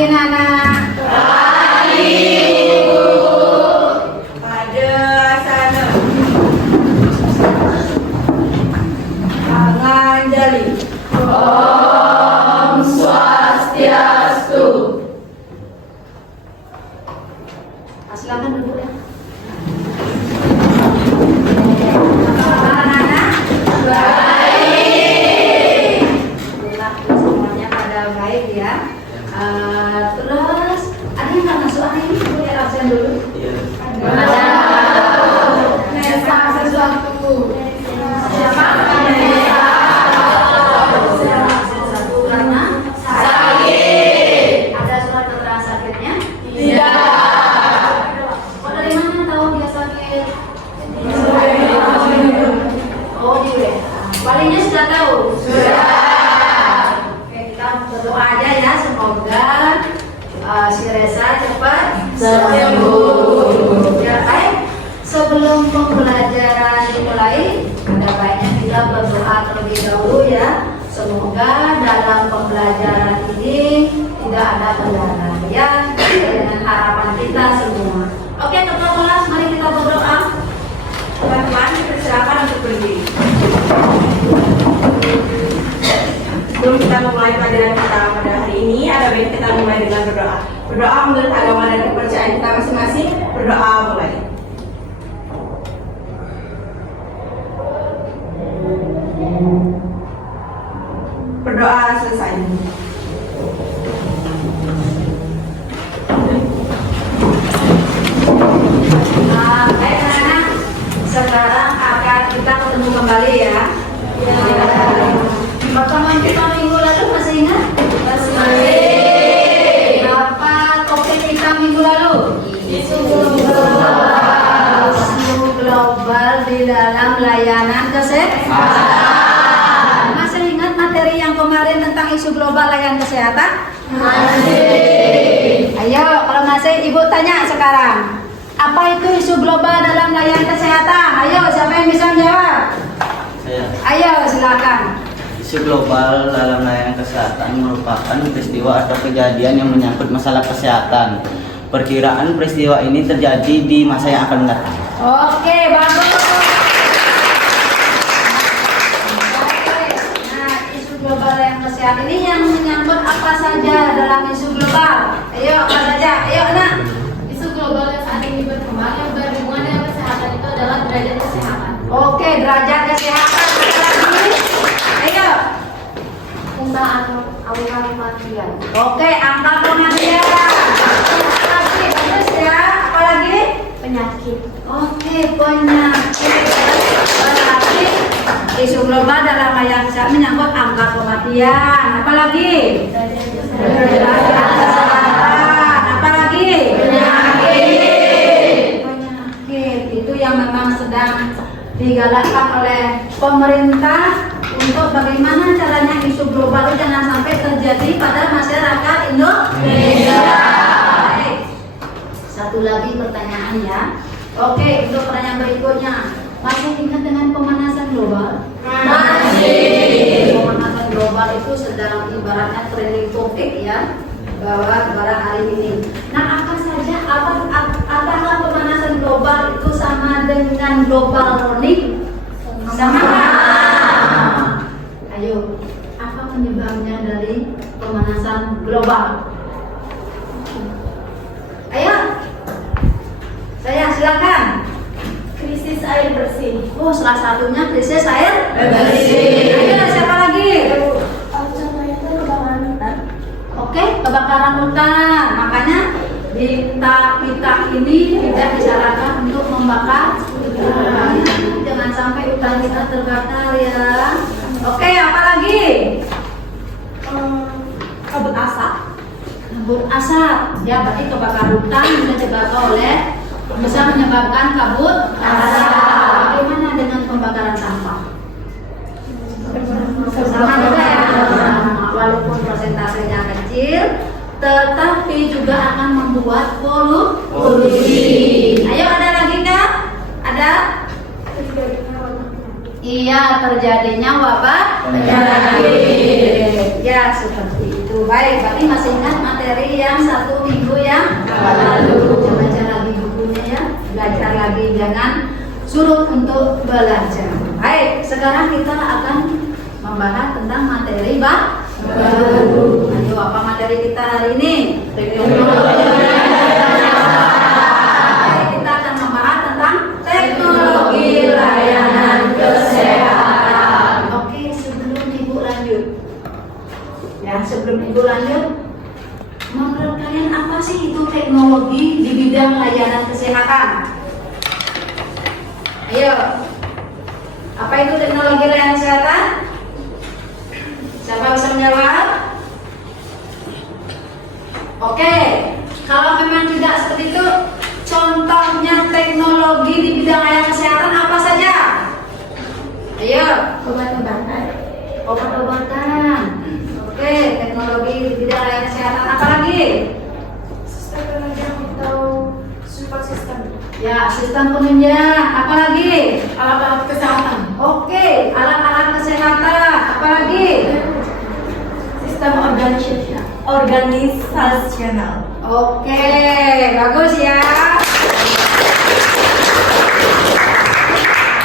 pagi Nana. Pagi Ibu. Pada sana. Tangan jali. Om Swastiastu. Silakan duduk ya. Baik. Semuanya pada baik ya. Terus ada yang nggak masuk hari ini? Boleh absen dulu. Ada. Nesa sesuatu. Siapa? Nesa. Sesuatu karena Sakit. ada surat keterangan sakitnya. Tidak. Oh, dari mana tahu dia sakit? Oh, di WA. Walinya sudah tahu. Sudah. Oke, kita berdoa aja ya, semoga si Reza cepat Sembuh. Ya baik. Sebelum pembelajaran dimulai, ada baiknya kita berdoa terlebih dahulu ya. Semoga dalam pembelajaran ini tidak ada kendala ya, dengan harapan kita semua. Oke, ketua kelas, mari kita berdoa. Teman-teman dipersilakan untuk berdiri. Sebelum kita memulai pelajaran kita pada hari ini, ada baiknya kita mulai dengan berdoa. Berdoa menurut agama dan kepercayaan kita masing-masing. Berdoa mulai. Berdoa selesai. Baik anak-anak, sekarang akan kita ketemu kembali ya. Pertemuan kita minggu lalu masih ingat? Masih. Apa topik kita minggu lalu? Isu global di dalam layanan kesehatan. Masih ingat materi yang kemarin tentang isu global layanan kesehatan? Masih. Ayo, kalau masih ibu tanya sekarang. Apa itu isu global dalam layanan kesehatan? Ayo, siapa yang bisa menjawab? Saya. Ayo, silakan. Isu global dalam layanan kesehatan merupakan peristiwa atau kejadian yang menyangkut masalah kesehatan. Perkiraan peristiwa ini terjadi di masa yang akan datang. Oke, bagus. Oke, nah isu global yang kesehatan ini yang menyangkut apa saja dalam isu global? Ayo, apa saja? Ayo, anak. Isu global yang saat ini berkembang yang berhubungan dengan kesehatan itu adalah derajat kesehatan. Oke, derajat kesehatan. Apa lagi? Ayo. Angka kematian. Oke, angka kematian. Apalagi? Terus ya, apalagi? Penyakit. Oke, penyakit. Berarti isu global dalam layanan kesehatan menyangkut angka kematian. Apalagi? Derajat kesehatan. Apalagi? Penyakit itu yang memang sedang digalakkan oleh pemerintah untuk bagaimana caranya isu global itu jangan sampai terjadi pada masyarakat Indonesia. Baik. Satu lagi pertanyaan ya. Oke, untuk pertanyaan berikutnya, masih ingat dengan pemanasan global? Masih. Pemanasan global itu sedang ibaratnya trending topik ya, bahwa barang hari ini. Nah, apa saja apakah pemanasan global itu sama dengan global warming? Sama. Ayo, apa penyebabnya dari pemanasan global? Ayo, saya silakan. Krisis air bersih. Oh, salah satunya krisis air bersih. Ayo, siapa lagi? Contohnya itu kebakaran hutan. Oke, kebakaran hutan. Makanya kita ini tidak disarankan untuk membakar hutan. Jangan sampai hutan kita terbakar ya. Oke, apa lagi? Kabut asap. Kabut asap. Ya, berarti kebakaran hutan bisa menyebabkan kabut asap. Bagaimana dengan pembakaran sampah? Sama juga ya. Walaupun persentasenya kecil, tetapi juga akan membuat polusi. Ayo, ada lagi kah? Ada? Iya, terjadinya wabah penyakit. Ya, seperti itu. Baik, berarti masih ingat materi yang 1 minggu yang lalu. Baca lagi bukunya ya, belajar lagi, jangan suruh untuk belajar. Baik, sekarang kita akan membahas tentang materi baru. Ayo, apa materi kita hari ini? Teknologi. Baik, kita akan membahas tentang teknologi layanan kesehatan. Oke, sebelum Ibu lanjut. Ya, sebelum Ibu lanjut, menurut kalian apa sih itu teknologi di bidang layanan kesehatan? Ayo, apa itu teknologi layanan kesehatan? Siapa bisa menjawab? Oke, kalau memang tidak seperti itu, contohnya teknologi di bidang layanan kesehatan apa saja? Ayo, Obat-obatan. obat-obatan. Oke, teknologi di bidang layanan kesehatan apa lagi? Sistem penunjang atau support system. Ya, sistem penunjang. Apa lagi? Alat-alat kesehatan. Oke, alat-alat kesehatan. Apa lagi? Sistem organisasional. Oke, bagus ya.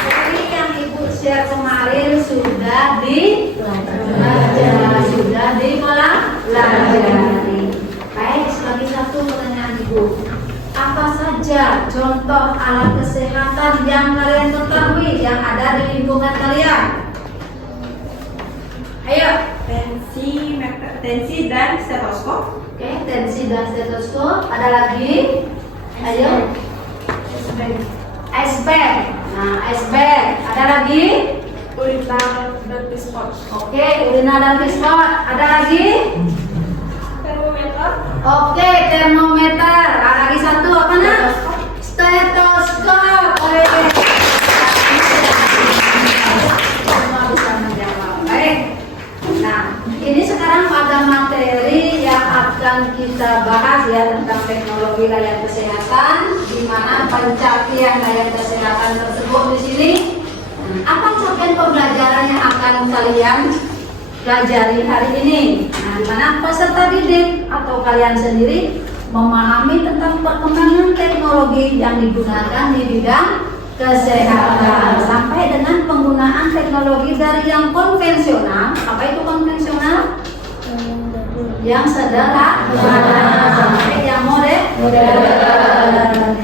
Jadi yang Ibu share kemarin sudah dipelajari. Baik, lagi satu pertanyaan Ibu. Apa saja contoh alat kesehatan yang kalian ketahui yang ada di lingkungan kalian? Ayo. Tensi dan stetoskop. Oke, tensi dan stetoskop. Ada lagi? Ayo. Ice bag. Nah, ice bag. Ada lagi? Urina dan pispot. Oke, urina dan pispot. Ada lagi? Termometer. Oke, termometer. Ada lagi satu apa nak? Stetoskop. Oke. Semua bisa menjawab. Baik. Nah, ini sekarang pada materi yang akan kita bahas ya tentang teknologi layanan kesehatan, di mana pencapaian layanan kesehatan tersebut di sini. Apa capaian pembelajaran yang akan kalian pelajari hari ini? Nah, di mana peserta didik atau kalian sendiri memahami tentang perkembangan teknologi yang digunakan di bidang kesehatan sampai dengan penggunaan teknologi dari yang konvensional. Apa itu konvensional? Yang sederhana sampai yang modern.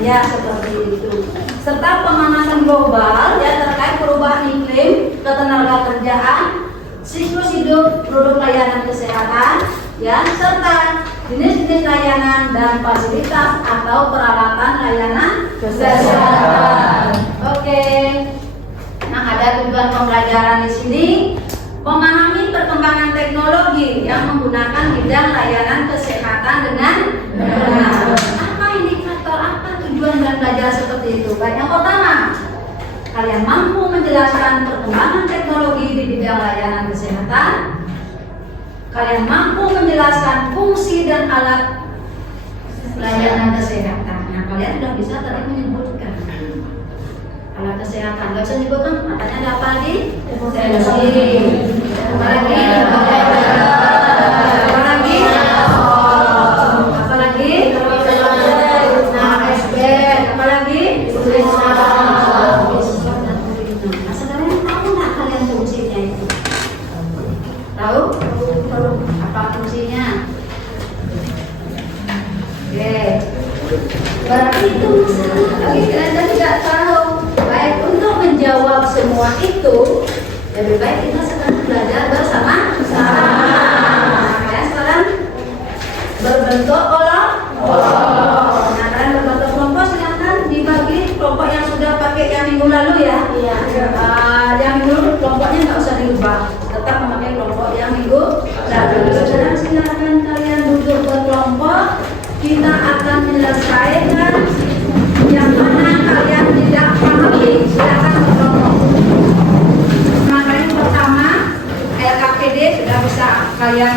Ya, seperti itu. Serta pemanasan global ya terkait perubahan iklim, ketenagakerjaan, siklus hidup produk layanan kesehatan, ya, serta jenis-jenis layanan dan fasilitas atau peralatan layanan kesehatan. Oke. Nah, ada tujuan pembelajaran di sini memahami perkembangan teknologi yang menggunakan bidang layanan kesehatan dengan benar. Apa indikator, apa tujuan dan belajar seperti itu? Baik, yang pertama, kalian mampu menjelaskan perkembangan teknologi di bidang layanan kesehatan. Kalian mampu menjelaskan fungsi dan alat layanan kesehatan. Nah, kalian sudah bisa tadi menyebutkan alat kesehatan. Gak bisa menyebutkan, matanya ada apa lagi? Tensi. Apa lagi? Apa lagi? Apa lagi? Nah, SBN. Apa lagi? Nah, sekarang tahu nggak kalian fungsinya itu? Tahu? Apa fungsinya? Oke. Berarti itu masalah bagi kalian yang tidak tahu. Baik, untuk menjawab semua itu, lebih baik kita sekarang belajar bersama-sama. Kalian sekarang berbentuk kelompok. Nah, kalian berbentuk kelompok, silakan dibagi kelompok yang sudah pakai yang minggu lalu ya. Iya. Yang minggu lalu kelompoknya nggak usah diubah, tetap memakai kelompok yang minggu lalu. Sekarang silakan kalian duduk berkelompok. Kita akan menyelesaikan yang mana kalian tidak pahami. Silakan berkelompok. Materi pertama LKPD sudah bisa kalian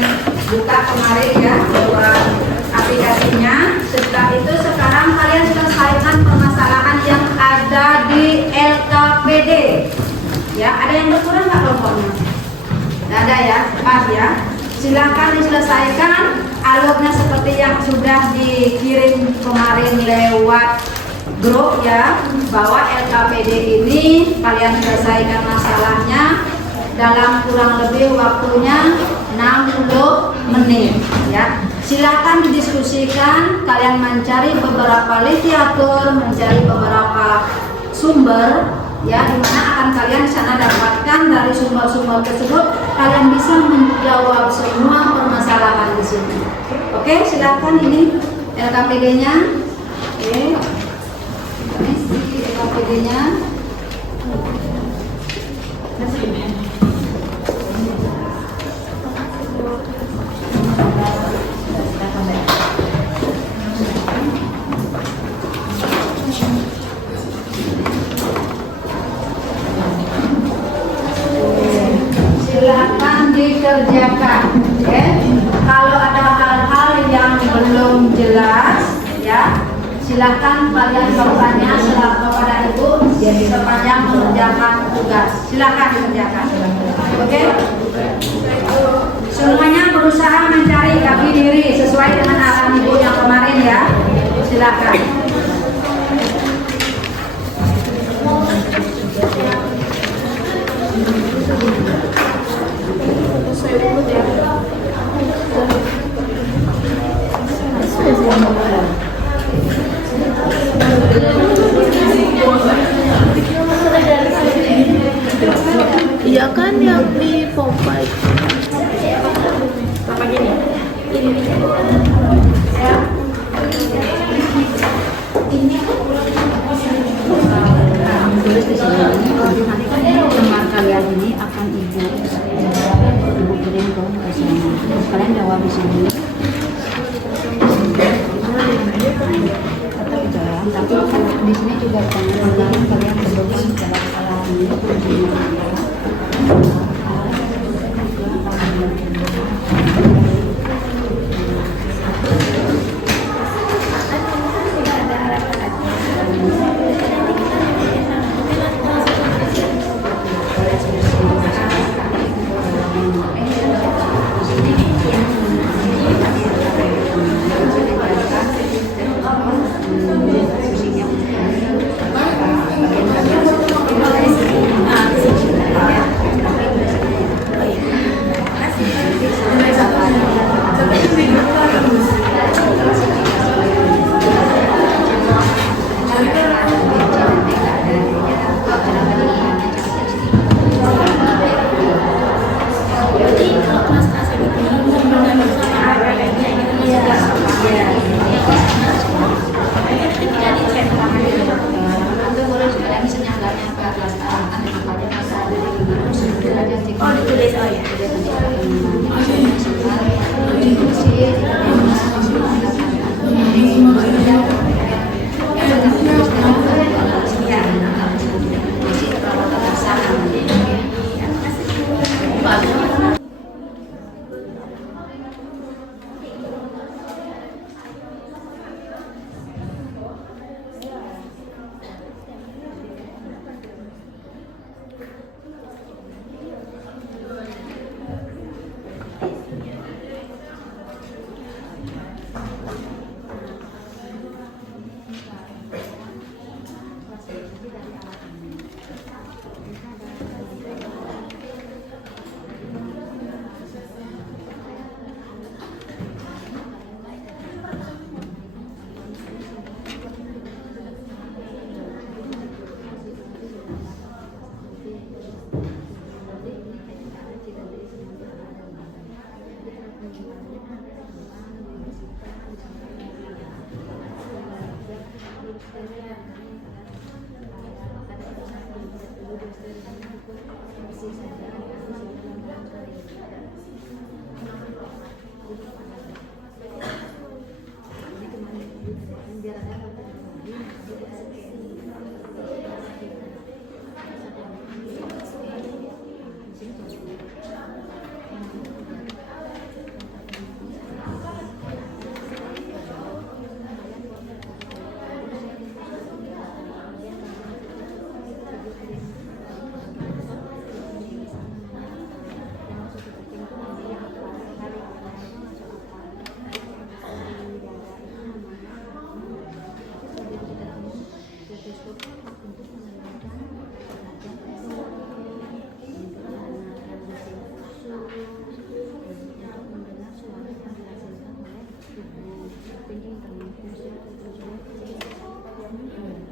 buka kemarin ya buat aplikasinya. Setelah itu sekarang kalian selesaikan permasalahan yang ada di LKPD. Ya, ada yang berkurang nggak kelompoknya? Nggak ada ya, pas ya. Silakan diselesaikan alurnya seperti yang sudah dikirim kemarin lewat grup ya, bahwa LKPD ini kalian selesaikan masalahnya dalam kurang lebih waktunya 60 menit ya. Silakan didiskusikan, kalian mencari beberapa literatur, mencari beberapa sumber ya, dimana akan kalian sana dapatkan dari sumber-sumber tersebut kalian bisa menjawab semua permasalahan di sini. Oke, silakan ini LKPD-nya. Oke, ini LKPD-nya. Silakan dikerjakan ya. Kalau ada hal-hal yang belum jelas ya, silakan kalian bertanya kepada ibu sepanjang mengerjakan tugas. Silakan dikerjakan. Oke, semuanya berusaha mencari kaki diri sesuai dengan arahan ibu yang kemarin ya. Silakan. Iya kan yang di pompa itu. Apa gini? Tulis di sini. Nanti nomor kalian ini akan ibu kirim ke sini. Terus kalian jawab di sini. Atau jawab. Tapi di sini juga kalian belum jawab salah ini.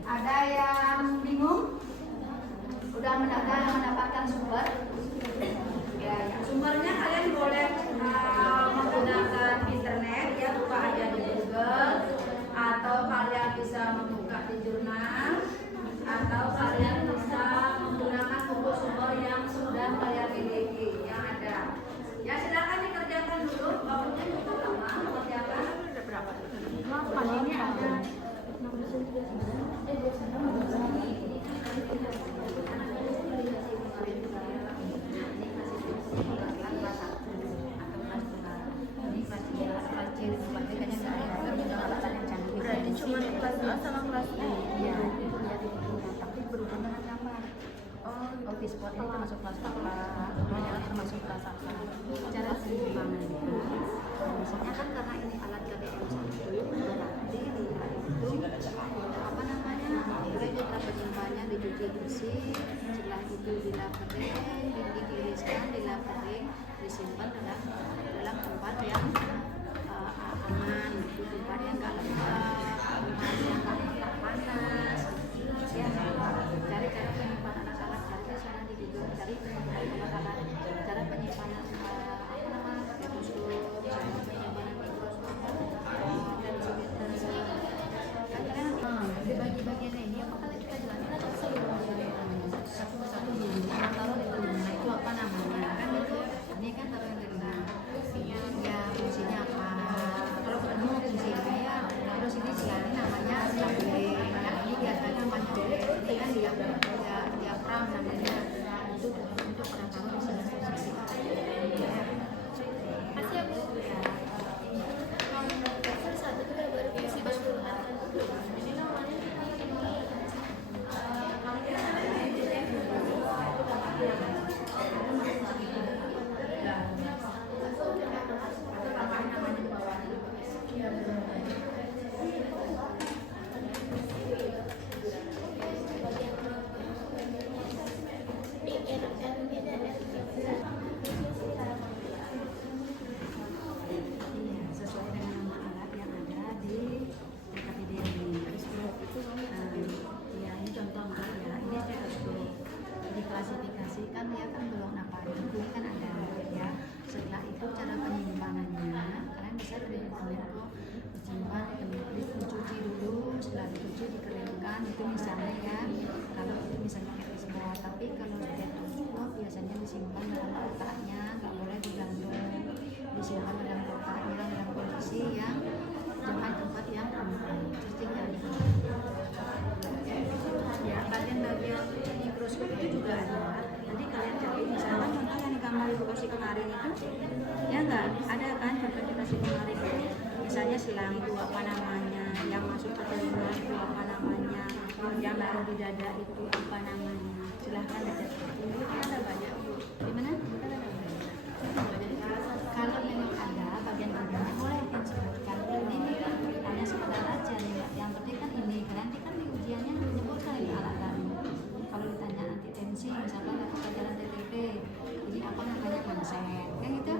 Ada yang bingung? Udah mendapatkan sumber? Ya, sumbernya kalian boleh menggunakan internet ya, buka aja di Google, atau kalian bisa membuka di jurnal, atau kalian bisa menggunakan sumber-sumber yang sudah kalian miliki yang ada. Ya silakan dikerjakan dulu, waktunya cukup lama mengerjakan. Ini ada. Berarti cuma kelas A sama kelas B. Iya, tapi berhubungan dengan gambar. Oh, spot ini termasuk kelas A, kebanyakan termasuk kelas A. Cara penyimpangannya, misalnya kan karena ini alat KDM 1, berarti dia itu apa namanya, mulai cara penyimpanannya dicuci bersih, setelah itu dilap kering, diiriskan, dilap kering, disimpan dalam tempat yang aman, tempat yang nggak lembab, tempat yang nggak panas. Ya, cari cara penyimpanan anak-anak, cari sana di Google, cari anak-anak cara penyimpanan apa namanya, mikroskop, cara penyimpanan mikroskop, dan sebagainya. Kan kalian di bagian ini apa kalian kita jelasin atau satu persatu dulu, taruh di dalam. Nah itu apa namanya? Kan itu ini kan taruh yang rendah. Ya fungsinya apa? Kalau ketemu fungsinya ya, terus ini selain namanya label. Yang ini biasanya namanya ini kan diapram namanya, untuk orang tahu di sini posisi. Masih ya Bu? Level 1 itu baru fungsi keseluruhan. Ini namanya Sesuai dengan nama alat yang ada di KPDM ini. Ya ini contoh ya, ini stetoskop diklasifikasikan ya kan belum apa itu kan ada ya. Setelah itu cara penyimpanannya kalian bisa disimpan, dicuci dulu, setelah dicuci dikeringkan, itu misalnya ya, kalau itu misalnya pakai spot. Tapi kalau stetoskop biasanya disimpan dalam kotaknya, nggak boleh digantung, disimpan dalam kotaknya dalam kondisi yang jangan tempat yang aman, cacingnya ya. Bagian mikroskop itu juga ada, nanti kalian cari misalkan contoh yang gambar ibu kasih kemarin itu ya enggak ada kan, contoh dikasih kemarin itu misalnya selang itu apa namanya, yang masuk ke telinga itu apa namanya, yang naruh di dada itu apa namanya, silahkan aja. Ini ada banyak Bu. Gimana? Kalau memang ada bagian-bagiannya boleh kan sebutkan. Ini hanya sekedar aja nih, yang penting kan ini nanti kan di ujiannya menyebutkan ini alat tadi. Kalau ditanya nanti tensi misalkan ada pelajaran TTP, ini apa namanya, konsen kan gitu,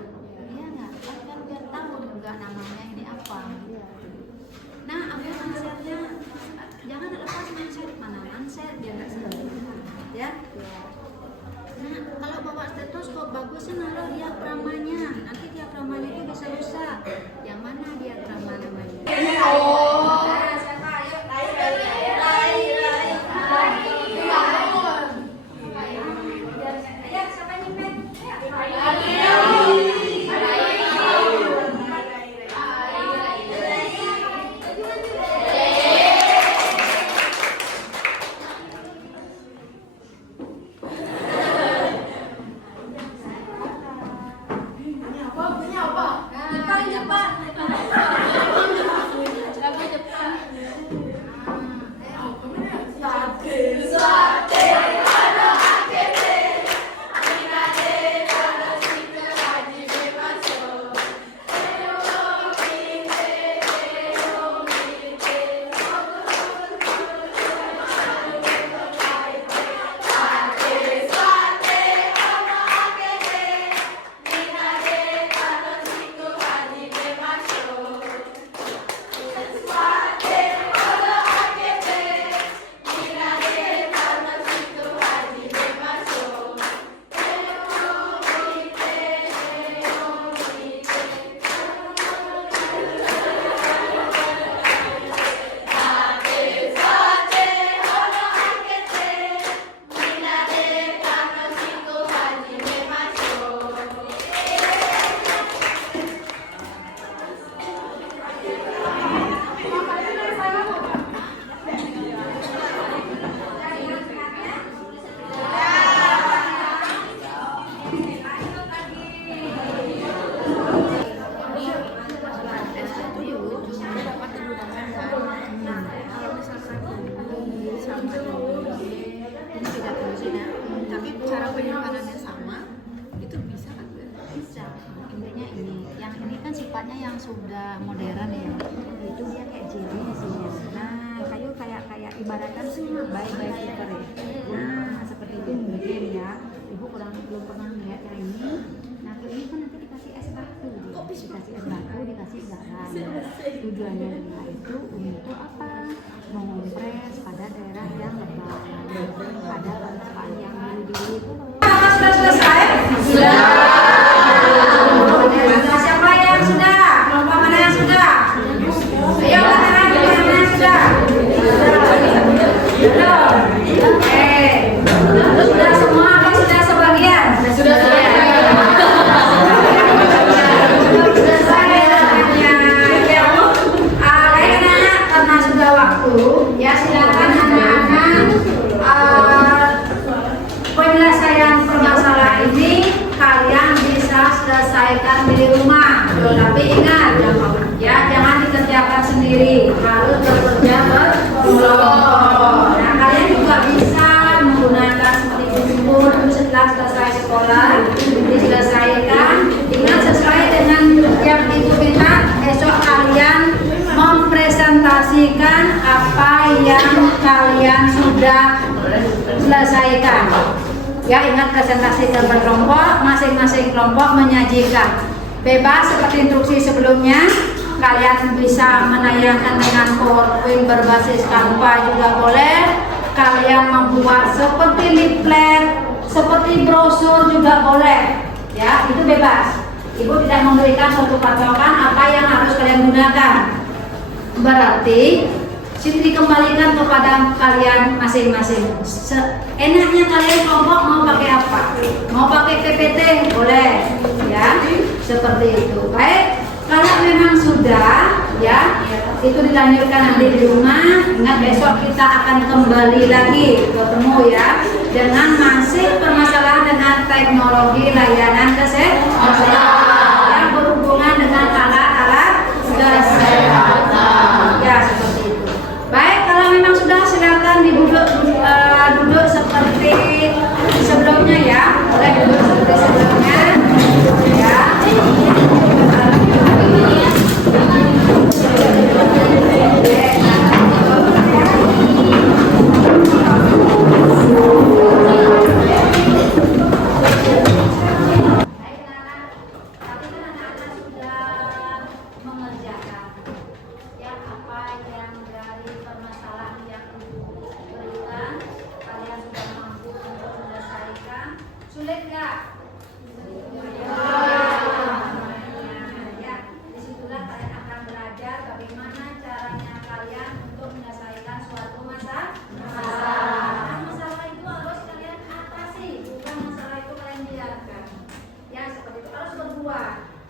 iya nggak? Kan biar tahu juga namanya ini apa. Nah ambil mansetnya, jangan lepas manset, mana manset biar nggak salah ya. Nah kalau bawa stetoskop bagusnya naruh diaframanya, nanti diaframanya itu bisa rusak. Yang mana diaframa namanya? Ini tidak terus ya. Tapi cara penyimpanannya sama, itu bisa kan? Bisa. Intinya ini, yang ini kan sifatnya yang sudah modern ya. Itu dia kayak jenis ya. Nah, kayak ibaratkan baik cooker ya. Nah, seperti itu mungkin ya. Ibu belum pernah lihat yang ini. Nah, ini kan nanti dikasih es batu, dikasih es batu, dikasih garam. Tujuannya itu untuk apa? Mengompres pada daerah yang lebam, pada tempat yang dulu itu. Sudah selesai? Sudah. Siapa yang sudah? Kelompok mana yang sudah? Ayo katakan kelompok mana yang sudah? Oke. Sudah semua apa sudah sebagian? Sudah karena sudah waktu, ya silakan anak-anak penyelesaian permasalahan ini kalian bisa selesaikan di rumah. Tapi ingat ya, jangan dikerjakan sendiri, harus bekerja berkelompok. Nah, kalian juga bisa menggunakan seperti kumpul setelah selesai sekolah diselesaikan. Ingat sesuai dengan yang Ibu minta, besok kalian mempresentasikan apa yang kalian sudah selesaikan. Ya, ingat presentasikan berkelompok, masing-masing kelompok menyajikan. Bebas seperti instruksi sebelumnya, kalian bisa menayangkan dengan PowerPoint berbasis Canva juga boleh. Kalian membuat seperti leaflet, seperti brosur juga boleh. Ya, itu bebas. Ibu tidak memberikan suatu patokan apa yang harus kalian gunakan. Berarti Siti kembalikan kepada kalian masing-masing. Enaknya kalian kelompok mau pakai apa? Mau pakai PPT boleh, ya, seperti itu. Baik, kalau memang sudah, ya, itu dilanjutkan nanti di rumah. Ingat besok kita akan kembali lagi ketemu ya, dengan masih permasalahan dengan teknologi layanan kesehatan yang berhubungan dengan alat-alat kesehatan. Ya, seperti itu. Baik, kalau memang sudah silakan duduk seperti sebelumnya ya. Boleh duduk seperti sebelumnya. Ya.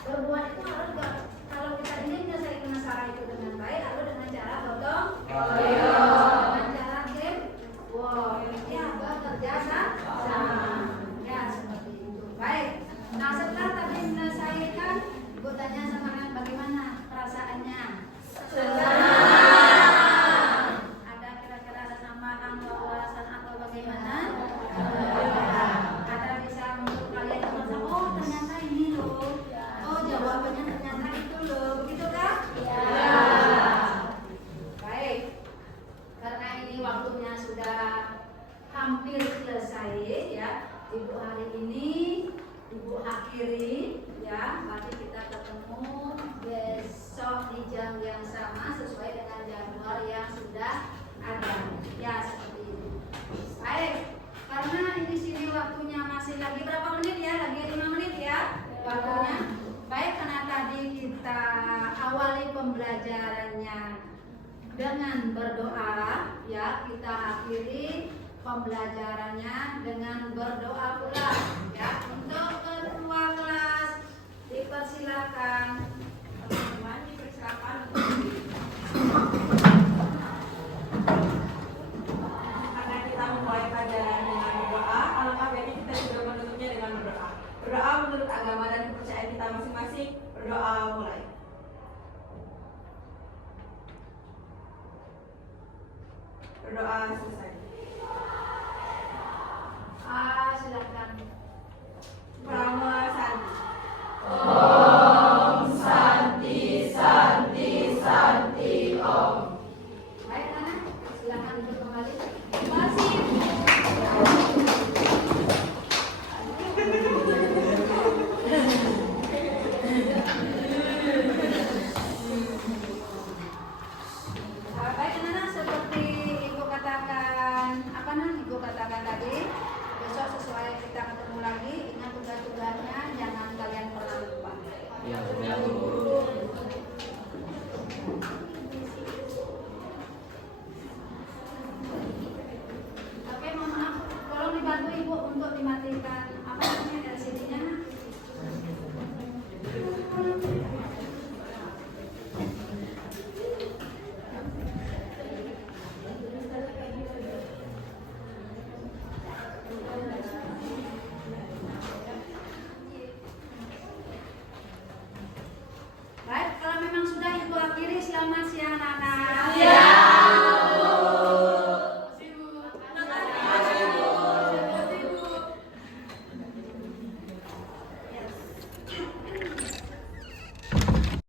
Berbuat itu harus kalau kita ingin menyelesaikan masalah itu dengan baik, harus dengan cara gotong royong, dengan cara game, wow, ya bekerja sama, ya seperti itu. Baik. Nah, setelah tadi menyelesaikan, Ibu tanya sama kalian bagaimana perasaannya? Ada kira-kira ada tambahan wawasan atau bagaimana? Ada bisa untuk kalian merasa, oh ternyata ini loh. Jawabannya ternyata itu loh, begitu kan? Ya. Baik, karena ini waktunya sudah hampir selesai ya. Ibu hari ini Ibu akhiri ya. Nanti kita ketemu besok di jam yang sama sesuai dengan jadwal yang sudah ada. Ya, seperti itu. Baik, karena di sini waktunya masih lagi berapa menit ya? Lagi 5 menit ya waktunya. Baik, karena tadi kita awali pembelajarannya dengan berdoa, ya, kita akhiri pembelajarannya dengan berdoa pula, ya. Untuk ketua kelas dipersilakan, teman-teman dipersilakan karena kita memulai pelajaran dengan berdoa, alangkah baiknya kita juga menutupnya dengan berdoa. Berdoa menurut agama dan kepercayaan kita masing-masing. Berdoa mulai. Berdoa selesai. Silakan. Prama Santi. Baik, Nana, silakan duduk kembali. Terima kasih. Baik, Nana, seperti Ibu katakan, Ibu katakan tadi, besok sesuai kita ketemu lagi, ingat tugas-tugasnya, jangan kalian pernah lupa. Ya, Oke, mohon maaf, tolong dibantu Ibu untuk dimatikan